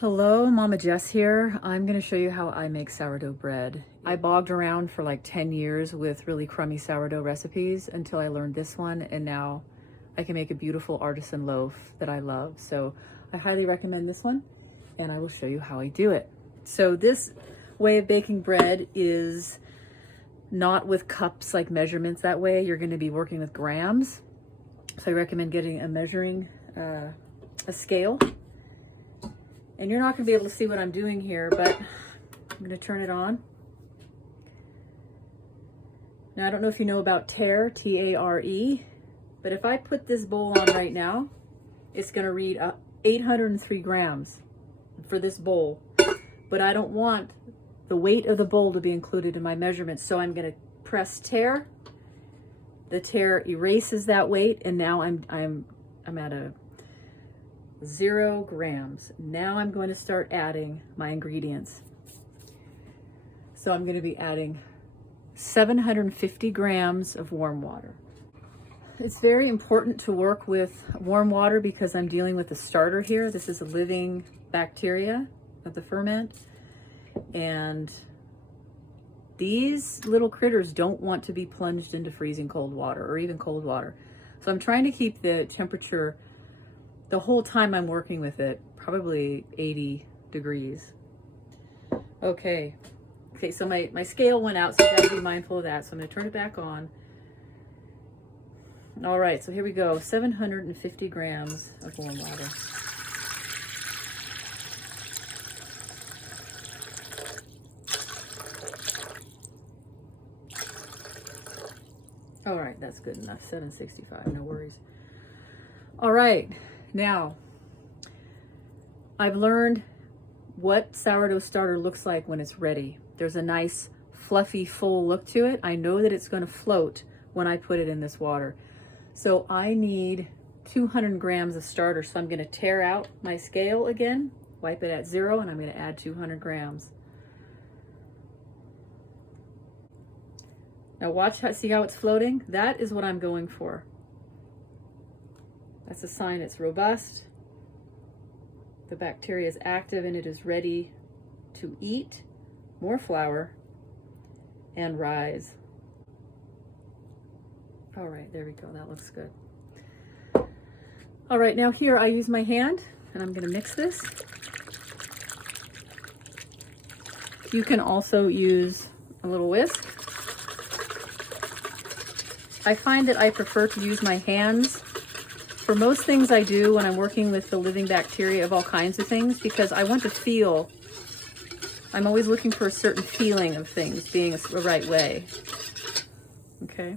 Hello, Mama Jess here. I'm going to show you how I make sourdough bread. I bogged around for like 10 years with really crummy sourdough recipes until I learned this one, and now I can make a beautiful artisan loaf that I love. So I highly recommend this one, and I will show you how I do it. So this way of baking bread is not with cups like measurements that way. You're going to be working with grams. So I recommend getting a measuring, a scale. And you're not going to be able to see what I'm doing here, but I'm going to turn it on. Now, I don't know if you know about tare, T-A-R-E, but if I put this bowl on right now, it's going to read 803 grams for this bowl. But I don't want the weight of the bowl to be included in my measurements, so I'm going to press tare. The tare erases that weight, and now I'm at a 0 grams. Now I'm going to start adding my ingredients. So I'm going to be adding 750 grams of warm water. It's very important to work with warm water because I'm dealing with a starter here. This is a living bacteria of the ferment, and these little critters don't want to be plunged into freezing cold water or even cold water. So I'm trying to keep the temperature the whole time I'm working with it, probably 80 degrees. Okay, so my scale went out, so you gotta be mindful of that. So I'm gonna turn it back on. All right, so here we go, 750 grams of warm water. All right, that's good enough, 765, no worries. All right. Now, I've learned what sourdough starter looks like when it's ready. There's a nice fluffy, full look to it. I know that it's going to float when I put it in this water. So I need 200 grams of starter. So I'm going to tare out my scale again, wipe it at 0, and I'm going to add 200 grams. Now watch, see how it's floating? That is what I'm going for. That's a sign it's robust. The bacteria is active and it is ready to eat more flour and rise. All right, there we go. That looks good. All right, now here I use my hand and I'm going to mix this. You can also use a little whisk. I find that I prefer to use my hands for most things I do when I'm working with the living bacteria of all kinds of things, because I want to feel, I'm always looking for a certain feeling of things being the right way. Okay.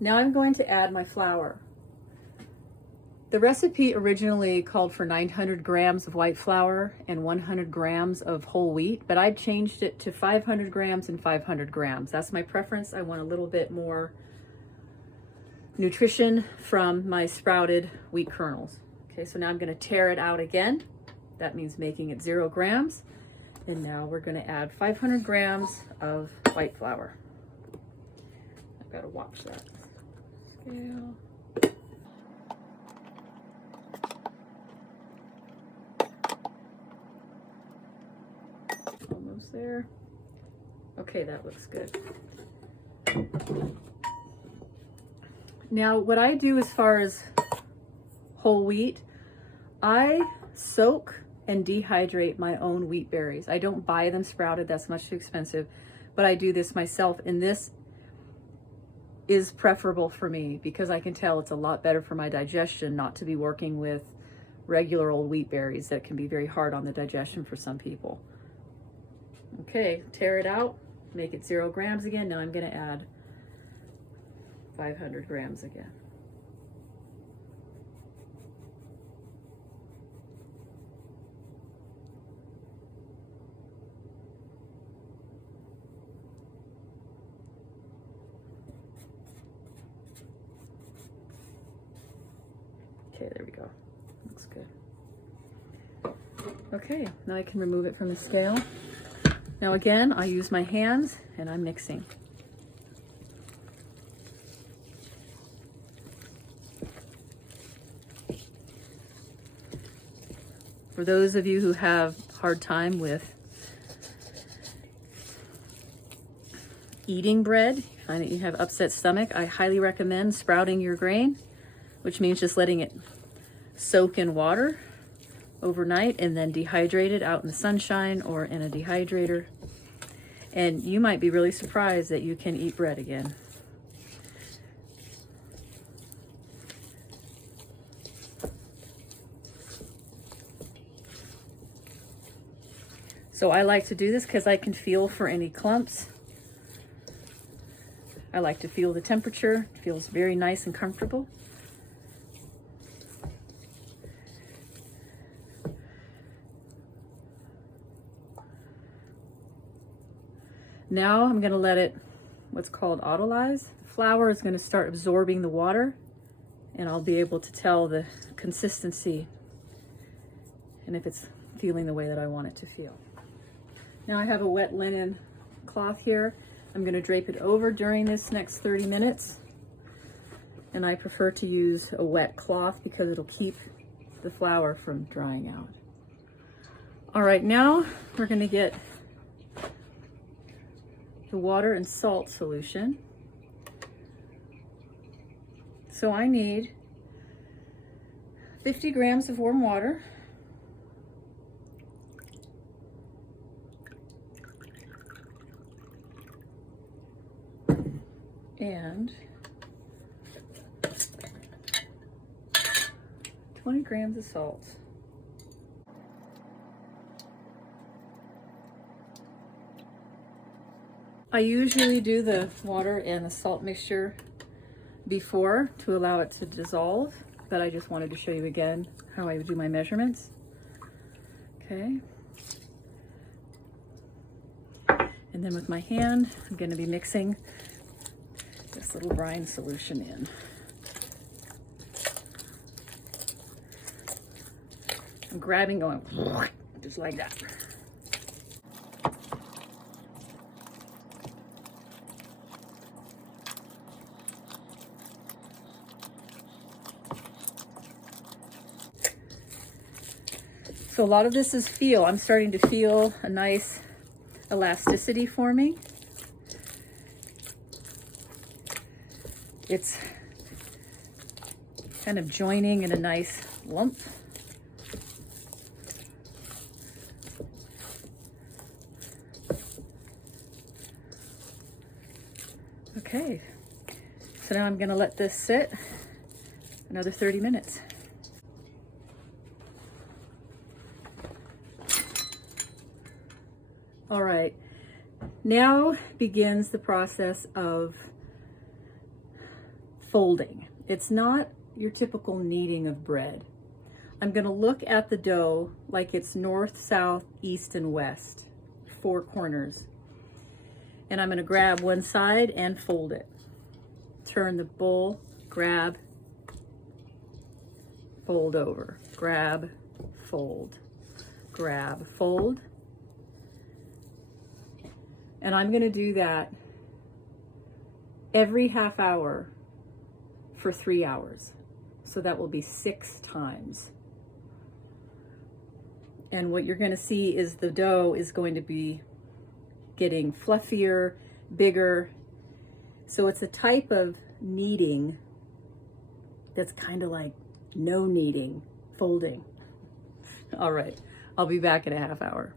Now I'm going to add my flour. The recipe originally called for 900 grams of white flour and 100 grams of whole wheat, but I've changed it to 500 grams and 500 grams. That's my preference. I want a little bit more nutrition from my sprouted wheat kernels. Okay, so now I'm going to tare it out again. That means making it 0 grams. And now we're going to add 500 grams of white flour. I've got to watch that scale. Almost there. Okay, that looks good. Now, what I do as far as whole wheat, I soak and dehydrate my own wheat berries. I don't buy them sprouted, that's much too expensive, but I do this myself, and this is preferable for me because I can tell it's a lot better for my digestion not to be working with regular old wheat berries that can be very hard on the digestion for some people. Okay, tare it out, make it 0 grams again. Now I'm going to add 500 grams again. Okay, there we go. Looks good. Okay, now I can remove it from the scale. Now again, I use my hands and I'm mixing. For those of you who have a hard time with eating bread, find that you have upset stomach, I highly recommend sprouting your grain, which means just letting it soak in water overnight and then dehydrate it out in the sunshine or in a dehydrator. And you might be really surprised that you can eat bread again. So I like to do this because I can feel for any clumps. I like to feel the temperature. It feels very nice and comfortable. Now I'm going to let it, what's called autolyze. The flour is going to start absorbing the water, and I'll be able to tell the consistency and if it's feeling the way that I want it to feel. Now I have a wet linen cloth here. I'm going to drape it over during this next 30 minutes. And I prefer to use a wet cloth because it'll keep the flour from drying out. All right, now we're going to get the water and salt solution. So I need 50 grams of warm water. And 20 grams of salt. I usually do the water and the salt mixture before to allow it to dissolve, but I just wanted to show you again how I would do my measurements. Okay. And then with my hand, I'm going to be mixing this little brine solution in. I'm grabbing, going just like that. So a lot of this is feel. I'm starting to feel a nice elasticity forming. It's kind of joining in a nice lump. Okay, so now I'm going to let this sit another 30 minutes. All right, now begins the process of folding. It's not your typical kneading of bread. I'm going to look at the dough like it's north, south, east, and west, 4 corners. And I'm going to grab one side and fold it. Turn the bowl, grab, fold over, grab, fold, grab, fold. And I'm going to do that every half hour for 3 hours. So that will be 6 times. And what you're going to see is the dough is going to be getting fluffier, bigger. So it's a type of kneading that's kind of like no kneading, folding. All right, I'll be back in a half hour.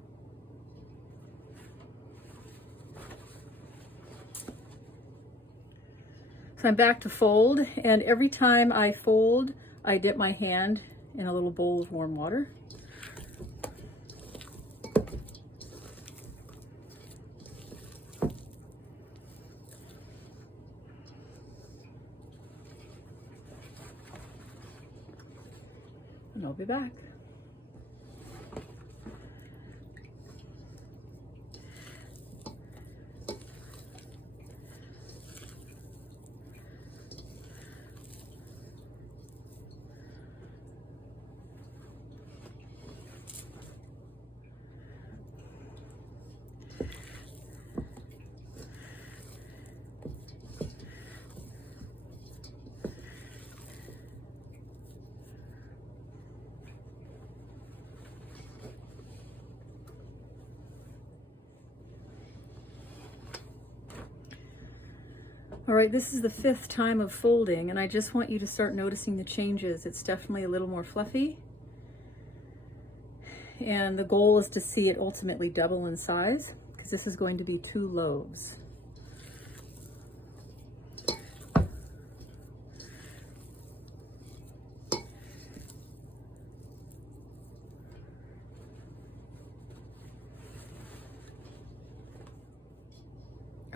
So I'm back to fold, and every time I fold, I dip my hand in a little bowl of warm water. And I'll be back. All right, this is the 5th time of folding, and I just want you to start noticing the changes. It's definitely a little more fluffy. And the goal is to see it ultimately double in size, because this is going to be 2 loaves.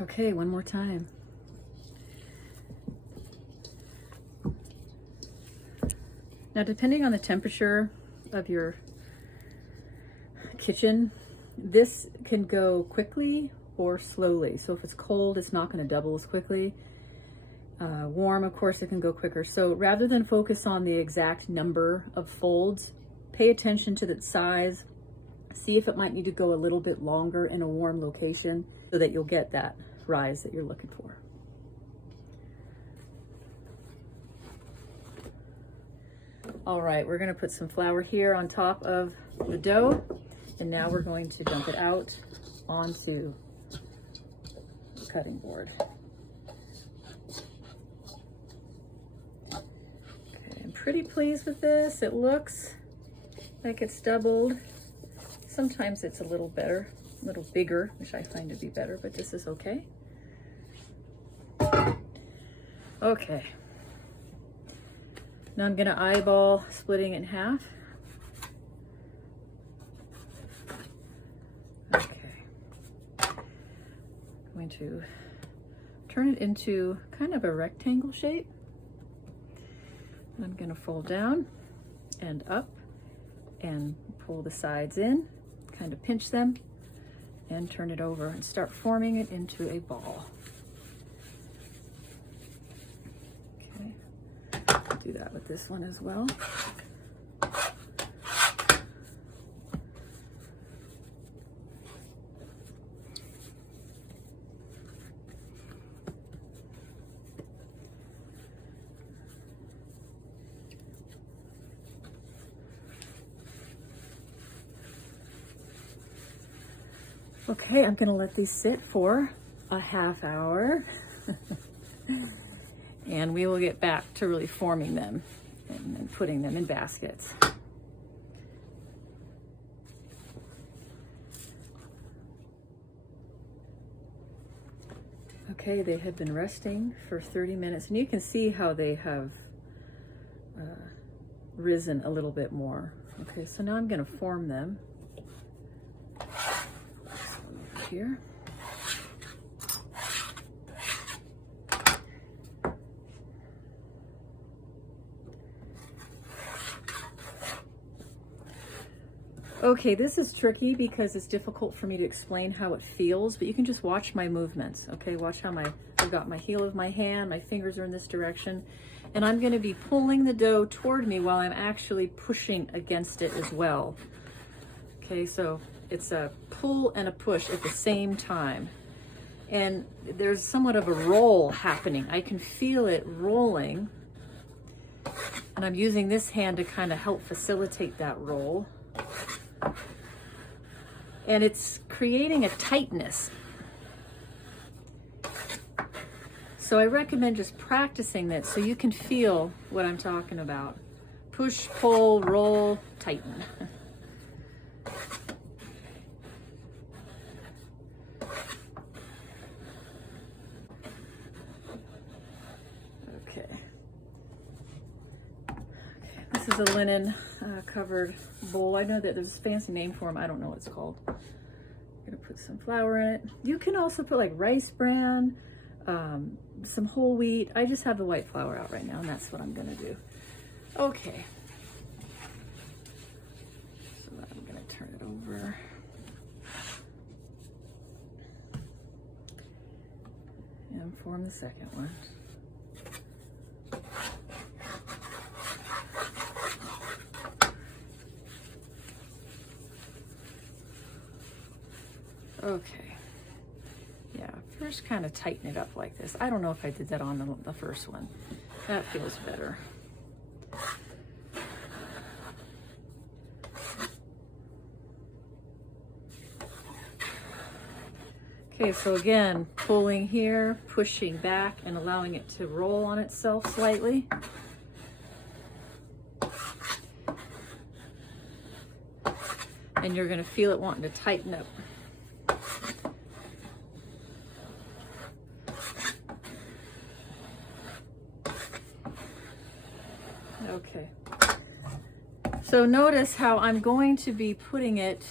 Okay, one more time. Now, depending on the temperature of your kitchen, this can go quickly or slowly. So if it's cold, it's not going to double as quickly. Warm, of course, it can go quicker. So rather than focus on the exact number of folds, pay attention to the size. See if it might need to go a little bit longer in a warm location so that you'll get that rise that you're looking for. All right, we're gonna put some flour here on top of the dough, and now we're going to dump it out onto the cutting board. Okay, I'm pretty pleased with this. It looks like it's doubled. Sometimes it's a little better, a little bigger, which I find to be better, but this is okay. Okay. Now I'm gonna eyeball splitting it in half. Okay. I'm going to turn it into kind of a rectangle shape. I'm gonna fold down and up and pull the sides in, kind of pinch them, and turn it over and start forming it into a ball. Do that with this one as well. Okay, I'm gonna let these sit for a half hour. And we will get back to really forming them and then putting them in baskets. Okay, they have been resting for 30 minutes, and you can see how they have risen a little bit more. Okay, so now I'm going to form them. Over here. Okay, this is tricky because it's difficult for me to explain how it feels, but you can just watch my movements, okay? Watch how I've got my heel of my hand, my fingers are in this direction, and I'm gonna be pulling the dough toward me while I'm actually pushing against it as well. Okay, so it's a pull and a push at the same time. And there's somewhat of a roll happening. I can feel it rolling, and I'm using this hand to kind of help facilitate that roll. And it's creating a tightness. So I recommend just practicing that so you can feel what I'm talking about. Push, pull, roll, tighten. Okay. This is a linen covered bowl. I know that there's a fancy name for them. I don't know what it's called. I'm gonna put some flour in it. You can also put like rice bran, some whole wheat. I just have the white flour out right now, and that's what I'm gonna do. Okay. So I'm gonna turn it over. And form the second one. Okay, yeah, first kind of tighten it up like this. I don't know if I did that on the first one. That feels better. Okay, so again, pulling here, pushing back, and allowing it to roll on itself slightly. And you're gonna feel it wanting to tighten up. Okay. So notice how I'm going to be putting it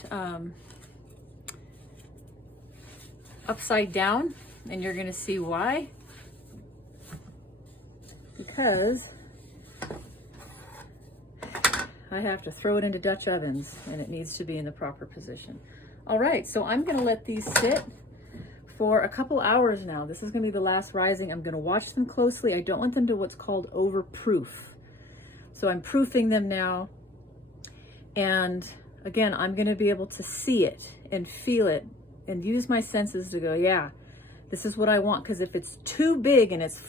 upside down, and you're gonna see why. Because I have to throw it into Dutch ovens and it needs to be in the proper position. All right, so I'm gonna let these sit for a couple hours now. This is gonna be the last rising. I'm gonna watch them closely. I don't want them to what's called overproof. So I'm proofing them now. And again, I'm gonna be able to see it and feel it and use my senses to go, yeah, this is what I want. Because if it's too big and it's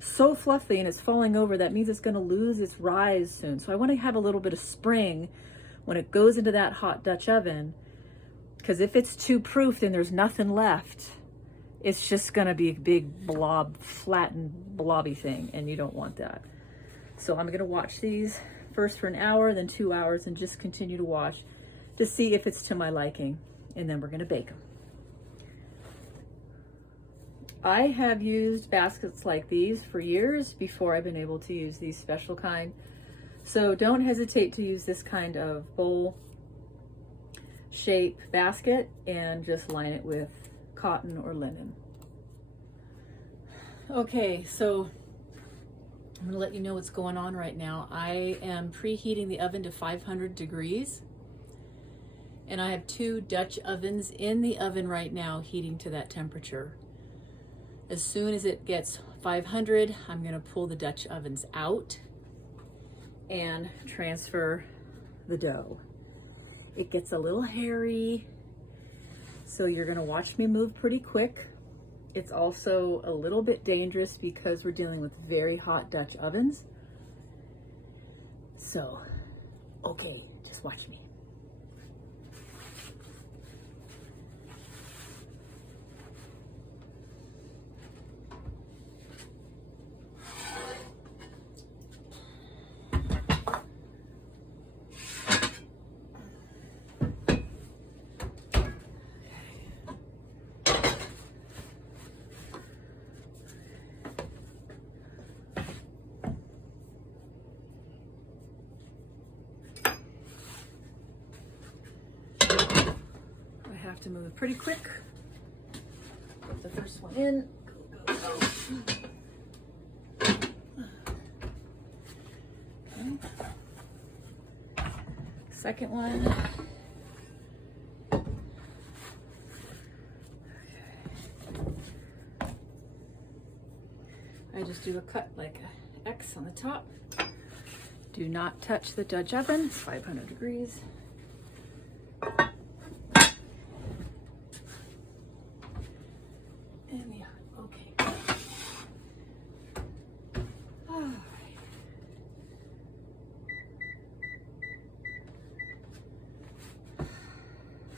so fluffy and it's falling over, that means it's going to lose its rise soon. So I want to have a little bit of spring when it goes into that hot Dutch oven, because if it's too proofed and there's nothing left, it's just going to be a big blob, flattened blobby thing, and you don't want that. So I'm going to watch these first for an hour, then 2 hours, and just continue to watch to see if it's to my liking. And then we're going to bake them. I have used baskets like these for years before I've been able to use these special kind. So don't hesitate to use this kind of bowl shape basket and just line it with cotton or linen. Okay, so I'm going to let you know what's going on right now. I am preheating the oven to 500 degrees. And I have 2 Dutch ovens in the oven right now heating to that temperature. As soon as it gets 500, I'm gonna pull the Dutch ovens out and transfer the dough. It gets a little hairy, so you're gonna watch me move pretty quick. It's also a little bit dangerous because we're dealing with very hot Dutch ovens. So, okay, just watch me. Have to move it pretty quick. Put the first one in. Go, go, go. Okay. Second one. Okay. I just do a cut like an X on the top. Do not touch the Dutch oven. It's 500 degrees.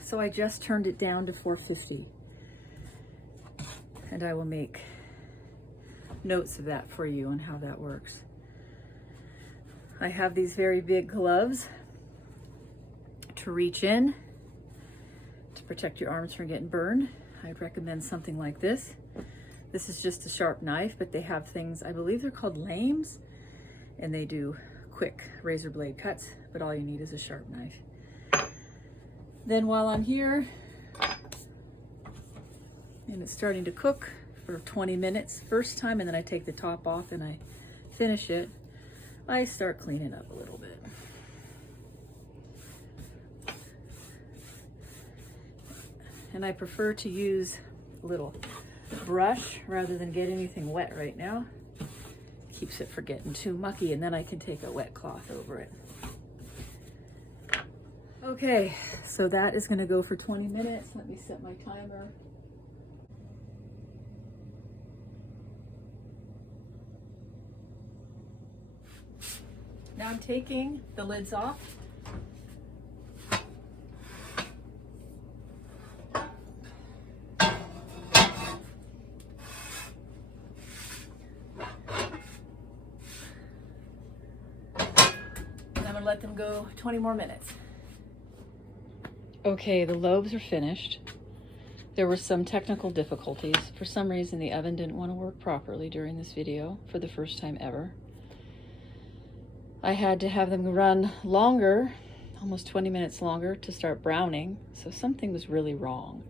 So I just turned it down to 450, and I will make notes of that for you and how that works. I have these very big gloves to reach in to protect your arms from getting burned. I'd recommend something like this. This is just a sharp knife, but they have things, I believe they're called lames, and they do quick razor blade cuts, but all you need is a sharp knife. Then while I'm here, and it's starting to cook for 20 minutes first time, and then I take the top off and I finish it, I start cleaning up a little bit. And I prefer to use a little brush rather than get anything wet right now. Keeps it from getting too mucky, and then I can take a wet cloth over it. Okay, so that is going to go for 20 minutes. Let me set my timer. Now I'm taking the lids off. let them go 20 more minutes. Okay, the loaves are finished. There were some technical difficulties. For some reason, the oven didn't want to work properly during this video for the first time ever. I had to have them run longer, almost 20 minutes longer, to start browning, so something was really wrong.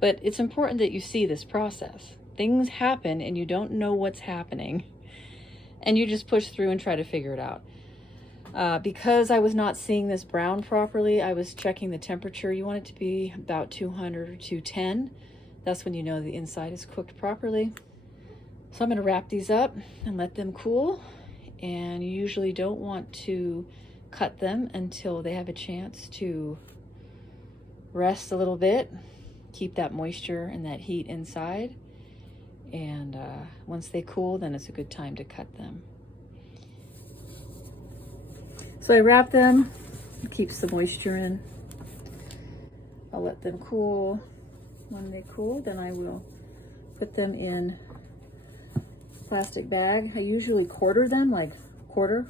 But it's important that you see this process. Things happen and you don't know what's happening, and you just push through and try to figure it out. Because I was not seeing this brown properly, I was checking the temperature. You want it to be about 200 or 210. That's when you know the inside is cooked properly. So I'm going to wrap these up and let them cool. And you usually don't want to cut them until they have a chance to rest a little bit, keep that moisture and that heat inside. And once they cool, then it's a good time to cut them. So I wrap them, it keeps the moisture in. I'll let them cool. When they cool, then I will put them in plastic bag. I usually quarter them, like quarter,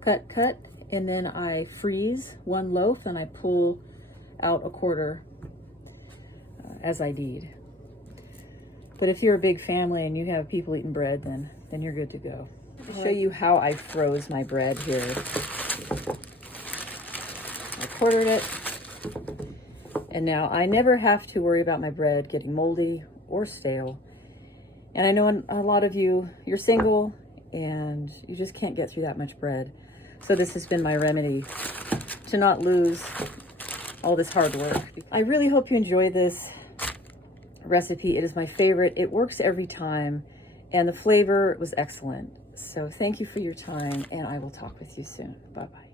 cut, and then I freeze one loaf and I pull out a quarter as I need. But if you're a big family and you have people eating bread, then you're good to go. I'll show you how I froze my bread here. I quartered it, and now I never have to worry about my bread getting moldy or stale. And I know a lot of you, you're single and you just can't get through that much bread. So this has been my remedy to not lose all this hard work. I really hope you enjoy this recipe. It is my favorite. It works every time, and the flavor was excellent. So thank you for your time, and I will talk with you soon. Bye-bye.